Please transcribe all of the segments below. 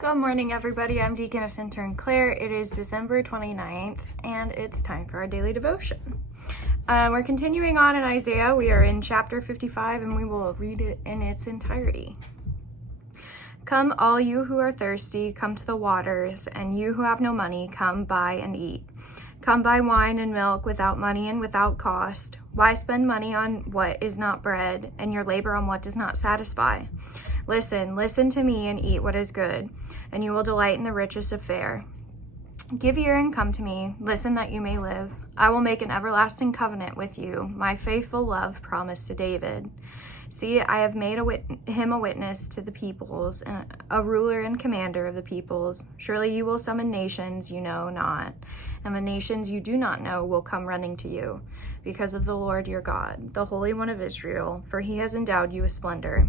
Good morning, everybody. I'm Deaconess Intern Claire. It is December 29th, and it's time for our daily devotion. We're continuing on in Isaiah. We are in chapter 55, and we will read it in its entirety. Come, all you who are thirsty, come to the waters, and you who have no money, come buy and eat. Come buy wine and milk without money and without cost. Why spend money on what is not bread, and your labor on what does not satisfy? Listen to me and eat what is good, and you will delight in the richest of fare. Give ear and come to me, listen that you may live. I will make an everlasting covenant with you, my faithful love promised to David. See, I have made him a witness to the peoples, and a ruler and commander of the peoples. Surely you will summon nations you know not, and the nations you do not know will come running to you, because of the Lord your God, the Holy One of Israel, for he has endowed you with splendor.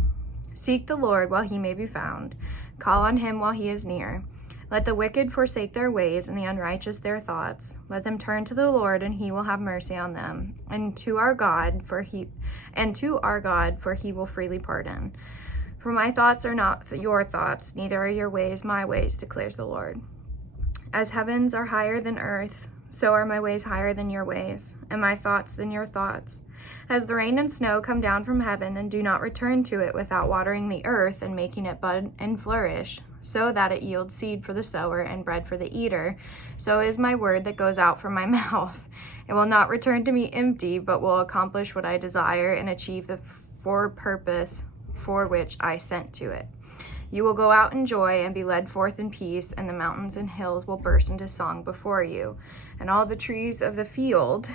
Seek the Lord while he may be found. Call on him while he is near. Let the wicked forsake their ways and the unrighteous their thoughts. Let them turn to the Lord, and he will have mercy on them, and to our God, for he will freely pardon. For my thoughts are not your thoughts, neither are your ways my ways, declares the Lord. As heavens are higher than earth, so are my ways higher than your ways, and my thoughts than your thoughts. As the rain and snow come down from heaven and do not return to it without watering the earth and making it bud and flourish, so that it yields seed for the sower and bread for the eater, so is my word that goes out from my mouth. It will not return to me empty, but will accomplish what I desire and achieve the purpose for which I sent to it. You will go out in joy and be led forth in peace, and the mountains and hills will burst into song before you, and all the trees of the field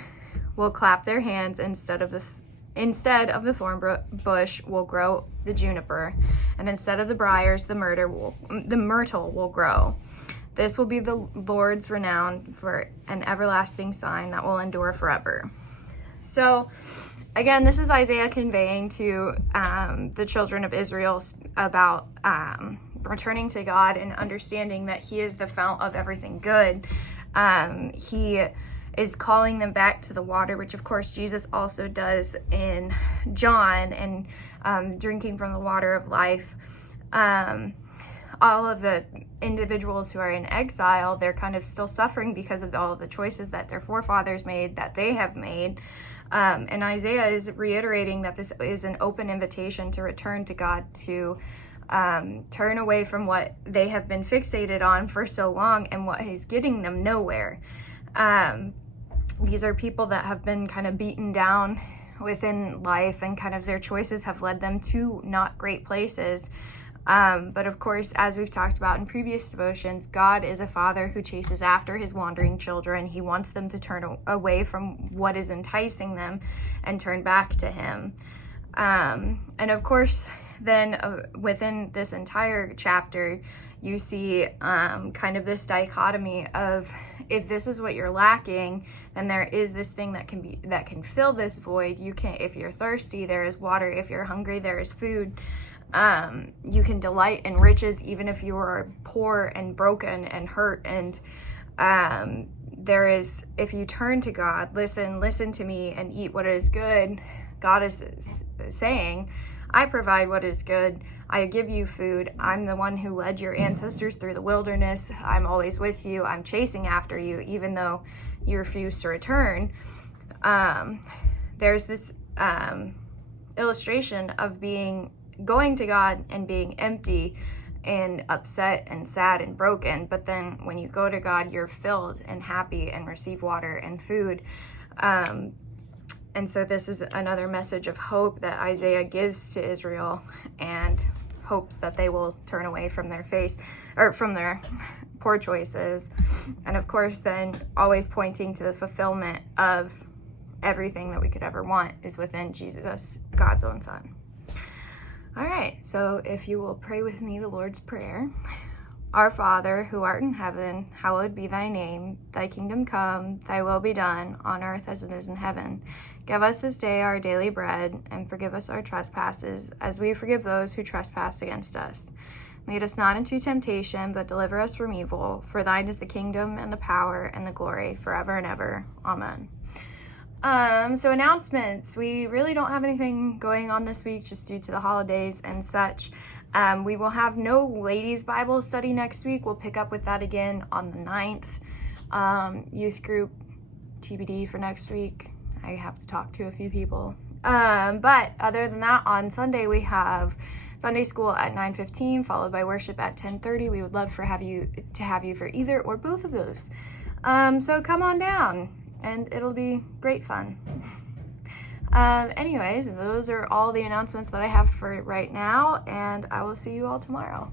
will clap their hands. Instead of the thorn bush will grow the juniper, and instead of the briars the myrtle will grow. This will be the Lord's renown for an everlasting sign that will endure forever. So again, this is Isaiah conveying to the children of Israel about returning to God and understanding that he is the fount of everything good. He is calling them back to the water, which of course Jesus also does in John, and drinking from the water of life. All of the individuals who are in exile, they're kind of still suffering because of all of the choices that their forefathers made, that they have made. And Isaiah is reiterating that this is an open invitation to return to God, to turn away from what they have been fixated on for so long and what is getting them nowhere. These are people that have been kind of beaten down within life, and kind of their choices have led them to not great places. But of course, as we've talked about in previous devotions, God is a father who chases after his wandering children. He wants them to turn away from what is enticing them and turn back to him. And of course, then within this entire chapter, you see kind of this dichotomy of, if this is what you're lacking, then there is this thing that can fill this void. You can, if you're thirsty, there is water. If you're hungry, there is food. You can delight in riches even if you are poor and broken and hurt. And there is, if you turn to God, listen to me and eat what is good. God is saying, I provide what is good. I give you food. I'm the one who led your ancestors through the wilderness. I'm always with you. I'm chasing after you, even though you refuse to return. There's this illustration of going to God and being empty and upset and sad and broken. But then when you go to God, you're filled and happy and receive water and food. And so this is another message of hope that Isaiah gives to Israel, and hopes that they will turn away from their poor choices. And of course, then always pointing to the fulfillment of everything that we could ever want is within Jesus, God's own Son. All right, so if you will pray with me the Lord's Prayer. Our Father, who art in heaven, hallowed be thy name. Thy kingdom come, thy will be done, on earth as it is in heaven. Give us this day our daily bread, and forgive us our trespasses, as we forgive those who trespass against us. Lead us not into temptation, but deliver us from evil. For thine is the kingdom, and the power, and the glory, forever and ever. Amen. So announcements. We really don't have anything going on this week just due to the holidays and such. We will have no ladies Bible study next week. We'll pick up with that again on the 9th. Youth group TBD for next week. I have to talk to a few people. But other than that, on Sunday we have Sunday school at 9:15, followed by worship at 10:30. We would love to have you for either or both of those. So come on down, and it'll be great fun. Anyways, those are all the announcements that I have for right now, and I will see you all tomorrow.